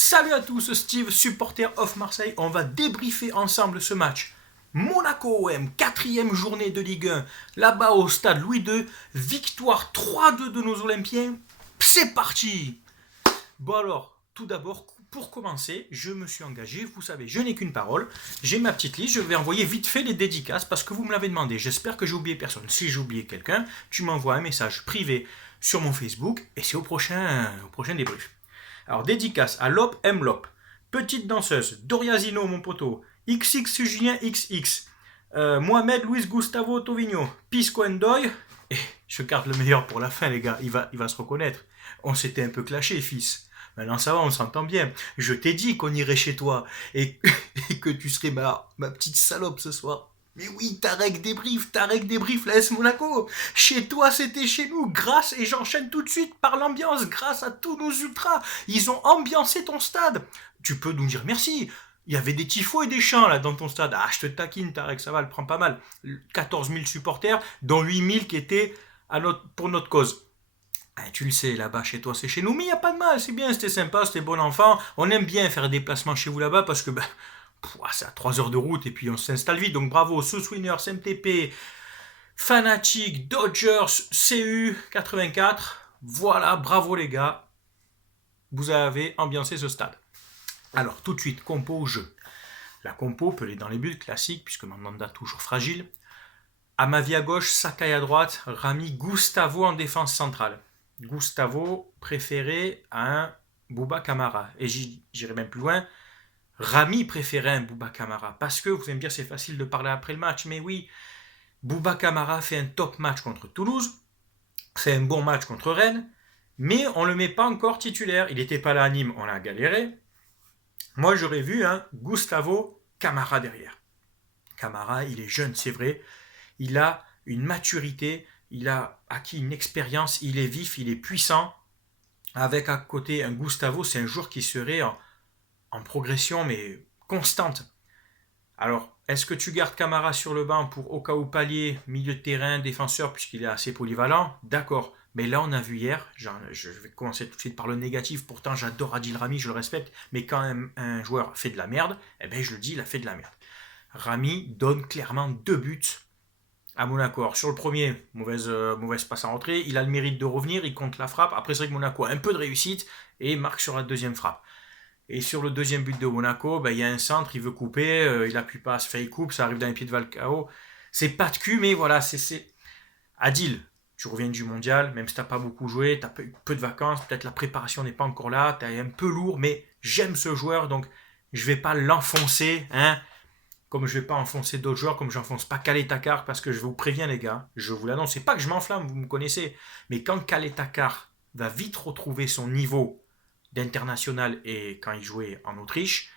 Salut à tous, Steve, supporter of Marseille. On va débriefer ensemble ce match. Monaco-OM, quatrième journée de Ligue 1. Là-bas au stade Louis II, victoire 3-2 de nos Olympiens. C'est parti. Bon alors, tout d'abord, pour commencer, je me suis engagé, vous savez, je n'ai qu'une parole. J'ai ma petite liste, je vais envoyer vite fait les dédicaces parce que vous me l'avez demandé. J'espère que j'ai oublié personne. Si j'ai oublié quelqu'un, tu m'envoies un message privé sur mon Facebook et c'est au prochain débrief. Alors, dédicace à Lop M. Lop. Petite danseuse, Doria Zino, mon poteau. XX Julien XX. Mohamed Luis Gustavo Tovigno. Pisco Ndoy. Et je garde le meilleur pour la fin, les gars. Il va se reconnaître. On s'était un peu clashé, fils. Maintenant, ça va, on s'entend bien. Je t'ai dit qu'on irait chez toi et que tu serais ma petite salope ce soir. Mais oui, Tarek débrief, l'AS Monaco. Chez toi, c'était chez nous. Grâce, et j'enchaîne tout de suite par l'ambiance, grâce à tous nos ultras. Ils ont ambiancé ton stade. Tu peux nous dire merci. Il y avait des tifos et des chants là dans ton stade. Ah, je te taquine, Tarek, ça va, le prend pas mal. 14 000 supporters, dont 8 000 qui étaient pour notre cause. Tu le sais, là-bas, chez toi, c'est chez nous. Mais il n'y a pas de mal, c'est bien, c'était sympa, c'était bon enfant. On aime bien faire des déplacements chez vous là-bas parce que c'est à 3 heures de route et puis on s'installe vite. Donc bravo, Sous Winners, MTP, Fanatic, Dodgers, CU 84. Voilà, bravo les gars. Vous avez ambiancé ce stade. Alors, tout de suite, compo au jeu. La compo peut aller dans les buts classiques, puisque Mandanda toujours fragile. Amavi à gauche, Sakai à droite, Rami, Gustavo en défense centrale. Gustavo préféré à un Bouba Kamara. Et j'irai même plus loin. Rami préférait un Bouba Kamara. Parce que, vous allez me dire, c'est facile de parler après le match. Mais oui, Bouba Kamara fait un top match contre Toulouse. Fait un bon match contre Rennes. Mais on ne le met pas encore titulaire. Il n'était pas là à Nîmes, on a galéré. Moi, j'aurais vu un Gustavo Kamara derrière. Kamara, il est jeune, c'est vrai. Il a une maturité. Il a acquis une expérience. Il est vif, il est puissant. Avec à côté un Gustavo, c'est un joueur qui serait en progression, mais constante. Alors, est-ce que tu gardes Kamara sur le banc pour au cas où pallier, milieu de terrain, défenseur, puisqu'il est assez polyvalent? D'accord. Mais là, on a vu hier, je vais commencer tout de suite par le négatif, pourtant j'adore Adil Rami, je le respecte, mais quand un joueur fait de la merde, eh ben je le dis, il a fait de la merde. Rami donne clairement 2 buts à Monaco. Alors, sur le premier, mauvaise passe en rentrée, il a le mérite de revenir, il compte la frappe. Après, c'est vrai que Monaco a un peu de réussite et marque sur la deuxième frappe. Et sur le deuxième but de Monaco, il y a un centre, il veut couper, il appuie pas, se fait il coupe, ça arrive dans les pieds de Valcao. C'est pas de cul, mais voilà, c'est... Adil, tu reviens du mondial, même si t'as pas beaucoup joué, t'as peu de vacances, peut-être la préparation n'est pas encore là, t'es un peu lourd, mais j'aime ce joueur, donc je vais pas l'enfoncer, comme je vais pas enfoncer d'autres joueurs, comme j'enfonce pas Calais Takar, parce que je vous préviens les gars, je vous l'annonce, c'est pas que je m'enflamme, vous me connaissez, mais quand Calais Takar va vite retrouver son niveau d'international et quand il jouait en Autriche,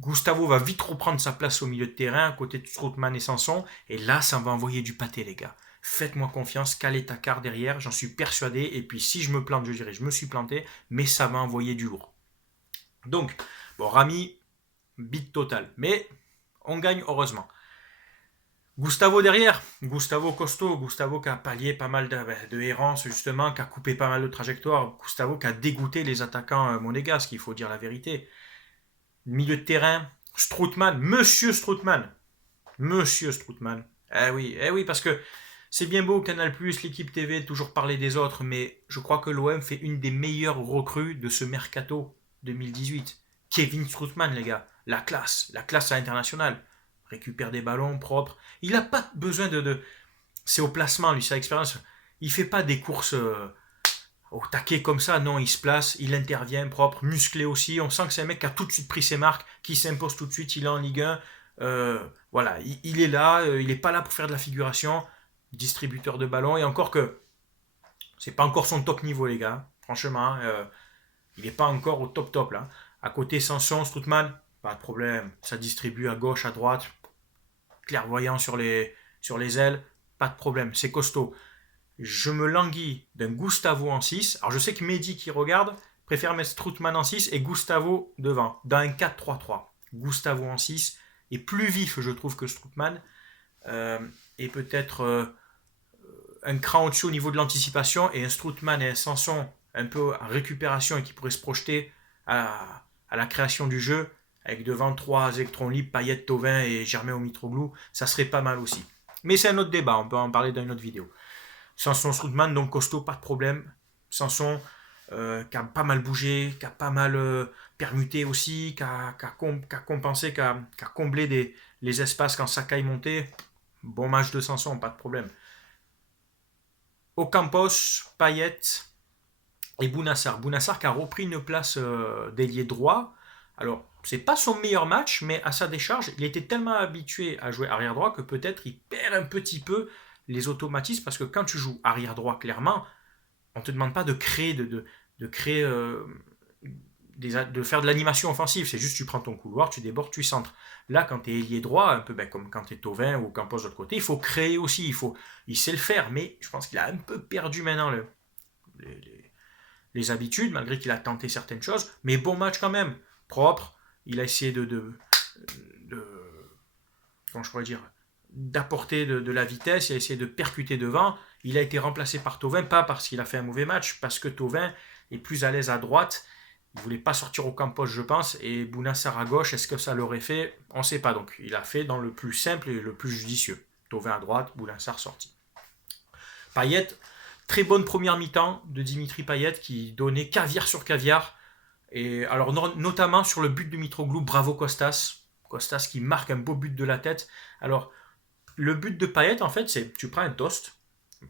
Gustavo va vite reprendre sa place au milieu de terrain à côté de Strootman et Sanson, et là ça va envoyer du pâté les gars. Faites-moi confiance, calez ta carte derrière, j'en suis persuadé, et puis si je me plante, je dirais je me suis planté, mais ça va envoyer du lourd. Donc, bon, Rami, beat total, mais on gagne heureusement. Gustavo derrière, Gustavo costaud, Gustavo qui a pallié pas mal de errances justement, qui a coupé pas mal de trajectoires, Gustavo qui a dégoûté les attaquants monégasques, il faut dire la vérité. Milieu de terrain, Strootman, Monsieur Strootman. Eh oui, parce que c'est bien beau Canal+, l'équipe TV, toujours parler des autres, mais je crois que l'OM fait une des meilleures recrues de ce mercato 2018. Kevin Strootman, les gars, la classe à l'international. Récupère des ballons propres. Il n'a pas besoin de... C'est au placement, lui, sa expérience. Il fait pas des courses au taquet comme ça. Non, il se place, il intervient propre, musclé aussi. On sent que c'est un mec qui a tout de suite pris ses marques, qui s'impose tout de suite. Il est en Ligue 1. Voilà, il est là. Il n'est pas là pour faire de la figuration. Distributeur de ballons. Et encore que c'est pas encore son top niveau, les gars. Franchement, il n'est pas encore au top là. À côté, Sanson, Strootman, pas de problème. Ça distribue à gauche, à droite. Clairvoyant sur les ailes. Pas de problème. C'est costaud. Je me languis d'un Gustavo en 6. Alors je sais que Mehdi qui regarde préfère mettre Strootman en 6 et Gustavo devant. Dans un 4-3-3. Gustavo en 6 est plus vif, je trouve, que Strootman. Et peut-être un cran au-dessus au niveau de l'anticipation. Et un Strootman et un Sanson un peu en récupération et qui pourrait se projeter à la création du jeu, avec devant 3 électrons libres, Payet, Thauvin et Germain au Mitroglou, ça serait pas mal aussi. Mais c'est un autre débat, on peut en parler dans une autre vidéo. Sanson Strootman, donc costaud, pas de problème. Sanson, qui a pas mal bougé, qui a pas mal permuté aussi, qui a compensé, qui a comblé les espaces quand Sakai montait. Bon match de Sanson, pas de problème. Ocampos, Payet et Bounassar. Bounassar qui a repris une place d'ailier droit. Alors, c'est pas son meilleur match, mais à sa décharge, il était tellement habitué à jouer arrière droit que peut-être il perd un petit peu les automatismes, parce que quand tu joues arrière droit, clairement, on te demande pas de créer, de créer, de faire de l'animation offensive. C'est juste tu prends ton couloir, tu débordes, tu centres. Là, quand tu es ailier droit, un peu comme quand tu es Thauvin ou Campos de l'autre côté, il faut créer aussi. Il sait le faire, mais je pense qu'il a un peu perdu maintenant les habitudes, malgré qu'il a tenté certaines choses. Mais bon match quand même, propre. Il a essayé comment je pourrais dire, d'apporter de la vitesse, il a essayé de percuter devant. Il a été remplacé par Thauvin, pas parce qu'il a fait un mauvais match, parce que Thauvin est plus à l'aise à droite. Il ne voulait pas sortir au Campos, je pense, et Bounassar à gauche, est-ce que ça l'aurait fait? On ne sait pas. Donc il a fait dans le plus simple et le plus judicieux. Thauvin à droite, Bounassar sorti. Payet, très bonne première mi-temps de Dimitri Payet qui donnait caviar sur caviar. Et alors notamment sur le but de Mitroglou, bravo Costas. Costas qui marque un beau but de la tête. Alors le but de Payet, en fait, c'est tu prends un toast,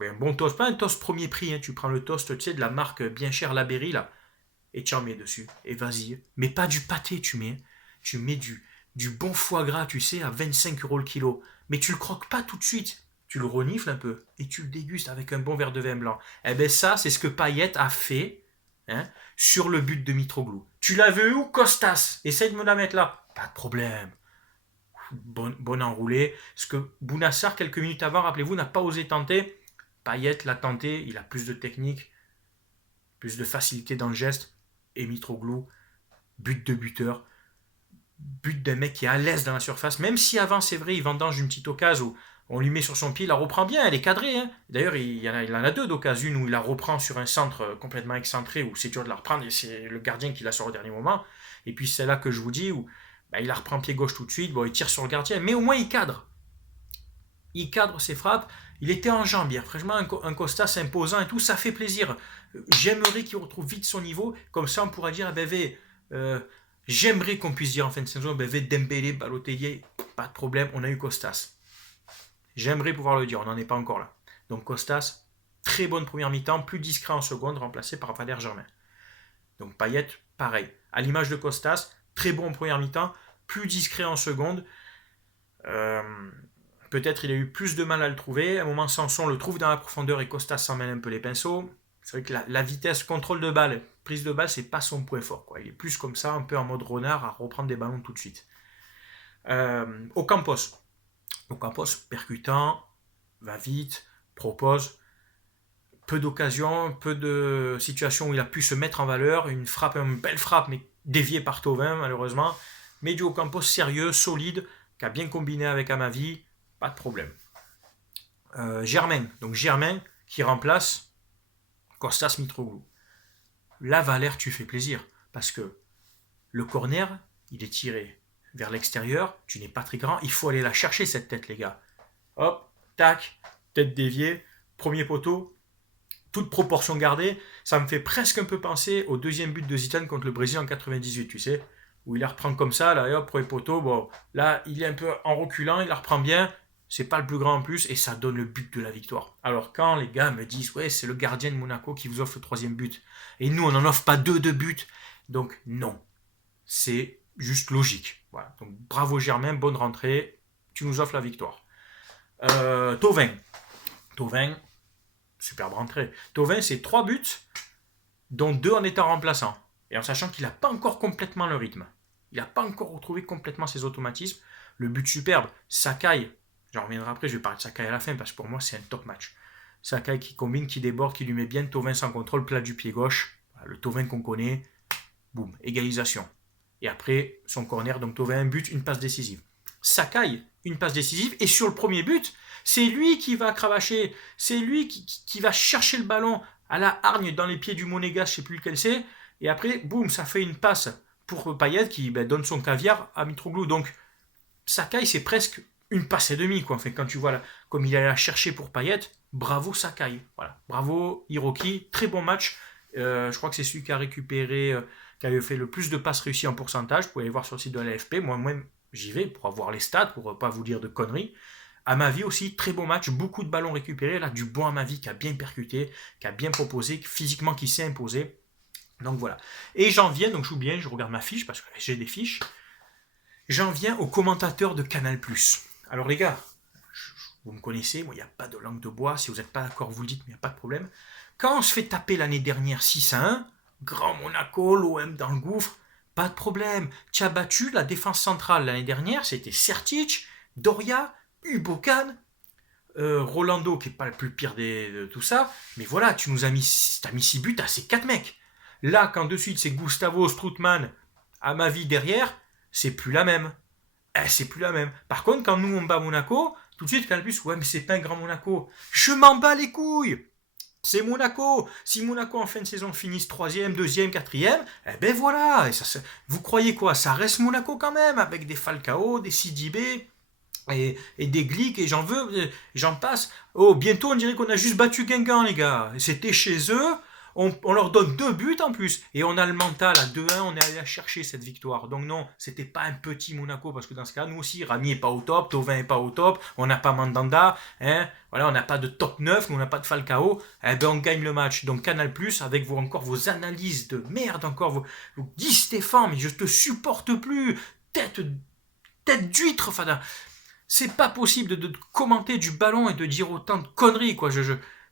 un bon toast, pas un toast premier prix, hein, tu prends le toast, tu sais, de la marque bien chère Laberry, là, et tu en mets dessus, et vas-y. Mais pas du pâté, tu mets du bon foie gras, tu sais, à 25 € le kilo. Mais tu le croques pas tout de suite, tu le renifles un peu, et tu le dégustes avec un bon verre de vin blanc. Eh ben ça, c'est ce que Payet a fait, hein, sur le but de Mitroglou. Tu l'as vu où, Costas? Essaye de me la mettre là. Pas de problème. Bon enroulé. Ce que Bounassar, quelques minutes avant, rappelez-vous, n'a pas osé tenter. Payet l'a tenté, il a plus de technique, plus de facilité dans le geste. Et Mitroglou, but de buteur, but d'un mec qui est à l'aise dans la surface, même si avant, c'est vrai, il vendange une petite occasion où on lui met sur son pied, il la reprend bien, elle est cadrée. Hein. D'ailleurs, il en a deux d'occasions, une où il la reprend sur un centre complètement excentré, où c'est dur de la reprendre, et c'est le gardien qui la sort au dernier moment. Et puis celle-là que je vous dis, où il la reprend pied gauche tout de suite, bon, il tire sur le gardien, mais au moins il cadre. Il cadre ses frappes, il était en jambes hier, franchement un Costas imposant et tout, ça fait plaisir. J'aimerais qu'il retrouve vite son niveau, comme ça on pourra dire, j'aimerais qu'on puisse dire en fin de saison, Dembélé, Balotellier, pas de problème, on a eu Costas. J'aimerais pouvoir le dire, on n'en est pas encore là. Donc Costas, très bonne première mi-temps, plus discret en seconde, remplacé par Valère Germain. Donc Payet, pareil. À l'image de Costas, très bon en première mi-temps, plus discret en seconde. Peut-être il a eu plus de mal à le trouver. À un moment, Sanson le trouve dans la profondeur et Costas s'en mêle un peu les pinceaux. C'est vrai que la vitesse, contrôle de balle, prise de balle, c'est pas son point fort, quoi. Il est plus comme ça, un peu en mode renard, à reprendre des ballons tout de suite. Ocampos, percutant, va vite, propose. Peu d'occasions, peu de situations où il a pu se mettre en valeur. Une belle frappe, mais déviée par Thauvin, malheureusement. Mais du Ocampos sérieux, solide, qui a bien combiné avec Amavi, pas de problème. Germain qui remplace Costas Mitroglou. Là, Valère, tu fais plaisir, parce que le corner, il est tiré vers l'extérieur, tu n'es pas très grand, il faut aller la chercher cette tête, les gars. Hop, tac, tête déviée, premier poteau, toute proportion gardée, ça me fait presque un peu penser au deuxième but de Zidane contre le Brésil en 98, tu sais, où il la reprend comme ça, là, et hop, premier poteau, bon, là, il est un peu en reculant, il la reprend bien, c'est pas le plus grand en plus, et ça donne le but de la victoire. Alors quand les gars me disent, ouais, c'est le gardien de Monaco qui vous offre le troisième but, et nous, on n'en offre pas deux de buts, donc non, c'est juste logique. Voilà. Donc bravo Germain, bonne rentrée, tu nous offres la victoire. Thauvin, superbe rentrée. Thauvin, c'est 3 buts, dont 2 en étant remplaçant. Et en sachant qu'il n'a pas encore complètement le rythme. Il n'a pas encore retrouvé complètement ses automatismes. Le but superbe, Sakai, j'en reviendrai après, je vais parler de Sakai à la fin, parce que pour moi, c'est un top match. Sakai qui combine, qui déborde, qui lui met bien Thauvin sans contrôle, plat du pied gauche. Le Thauvin qu'on connaît, boum, égalisation. Et après, son corner, donc Thauvin, un but, une passe décisive. Sakai, une passe décisive, et sur le premier but, c'est lui qui va cravacher, c'est lui qui va chercher le ballon à la hargne dans les pieds du Monégas, je sais plus lequel c'est, et après, boum, ça fait une passe pour Payet qui donne son caviar à Mitroglou. Donc, Sakai, c'est presque une passe et demie, quoi. Enfin, quand tu vois là, comme il allait la chercher pour Payet, bravo Sakai. Voilà. Bravo Hiroki, très bon match. Je crois que c'est celui qui a récupéré, qui avait fait le plus de passes réussies en pourcentage. Vous pouvez aller voir sur le site de l'AFP. Moi-même, j'y vais pour avoir les stats, pour ne pas vous dire de conneries. Amavi aussi, très bon match, beaucoup de ballons récupérés. Là, du bon Amavi qui a bien percuté, qui a bien proposé, physiquement qui s'est imposé. Donc voilà. Et j'en viens, donc je bien, je regarde ma fiche parce que j'ai des fiches. J'en viens aux commentateurs de Canal+. Alors les gars, vous me connaissez, moi il n'y a pas de langue de bois, si vous n'êtes pas d'accord vous le dites, mais il n'y a pas de problème. Quand on se fait taper l'année dernière 6-1, Grand Monaco, l'OM dans le gouffre, pas de problème. Tu as battu la défense centrale l'année dernière, c'était Sertic, Doria, Ubokan, Rolando qui n'est pas le plus pire de tout ça, mais voilà, tu nous as mis 6 buts à ces 4 mecs. Là, quand de suite c'est Gustavo Strootman à ma vie derrière, c'est plus la même. C'est plus la même. Par contre, quand nous on bat Monaco, tout de suite, Canal+, ouais, mais c'est pas un grand Monaco. Je m'en bats les couilles. C'est Monaco. Si Monaco en fin de saison finisse 3e, 2e, 4e, eh ben voilà. Et ça, vous croyez quoi? Ça reste Monaco quand même, avec des Falcao, des Sidibé et des Glick, et j'en passe. Oh, bientôt on dirait qu'on a juste battu Guingamp, les gars. C'était chez eux. On leur donne 2 buts en plus. Et on a le mental à 2-1, on est allé la chercher cette victoire. Donc non, c'était pas un petit Monaco, parce que dans ce cas, nous aussi, Rami est pas au top, Thauvin est pas au top, on n'a pas Mandanda, hein, voilà, on n'a pas de top 9, on n'a pas de Falcao, eh ben on gagne le match. Donc Canal+, avec encore vos analyses de merde, encore vos Guy Stéphane, mais je te supporte plus, tête d'huître, enfin, c'est pas possible de commenter du ballon et de dire autant de conneries, quoi.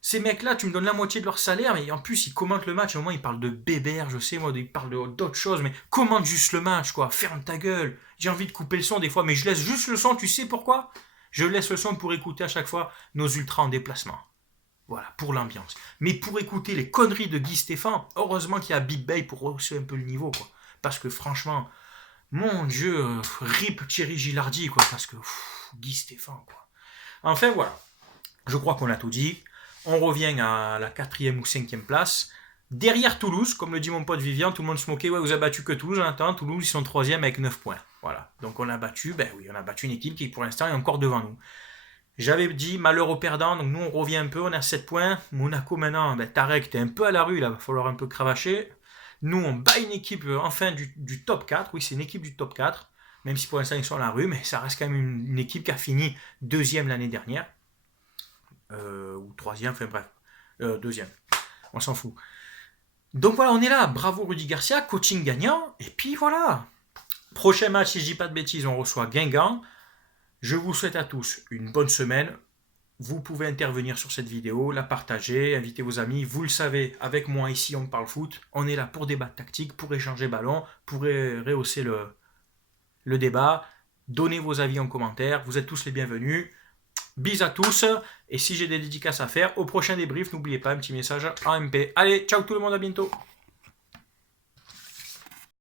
Ces mecs-là, tu me donnes la moitié de leur salaire, mais en plus, ils commentent le match. À un moment, ils parlent de Bébert, je sais, moi, ils parlent d'autres choses, mais commente juste le match, quoi. Ferme ta gueule. J'ai envie de couper le son des fois, mais je laisse juste le son, tu sais pourquoi? Je laisse le son pour écouter à chaque fois nos ultras en déplacement. Voilà, pour l'ambiance. Mais pour écouter les conneries de Guy Stéphane, heureusement qu'il y a Big Bay pour rehausser un peu le niveau, quoi. Parce que franchement, mon Dieu, rip Thierry Gilardi, quoi. Parce que Guy Stéphane, quoi. Enfin, voilà. Je crois qu'on a tout dit. On revient à la 4e ou 5e place. Derrière Toulouse, comme le dit mon pote Vivian, tout le monde se moquait. Ouais, vous avez battu que Toulouse. En attendant, Toulouse, ils sont 3e avec 9 points. Voilà. Donc on a battu, on a battu une équipe qui pour l'instant est encore devant nous. J'avais dit malheur aux perdants, donc nous on revient un peu, on a 7 points. Monaco maintenant, Tarek, t'es un peu à la rue, là, va falloir un peu cravacher. Nous on bat une équipe enfin du top 4. Oui, c'est une équipe du top 4. Même si pour l'instant ils sont à la rue, mais ça reste quand même une équipe qui a fini 2e l'année dernière. Ou 3e, enfin bref, 2e, on s'en fout. Donc voilà, on est là, bravo Rudy Garcia, coaching gagnant, et puis voilà. Prochain match, si je dis pas de bêtises, on reçoit Guingamp. Je vous souhaite à tous une bonne semaine. Vous pouvez intervenir sur cette vidéo, la partager, inviter vos amis. Vous le savez, avec moi ici, on parle foot. On est là pour débattre tactique, pour échanger ballon, pour rehausser le débat. Donnez vos avis en commentaire, vous êtes tous les bienvenus. Bis à tous, et si j'ai des dédicaces à faire, au prochain débrief, n'oubliez pas un petit message en MP. Allez, ciao tout le monde, à bientôt.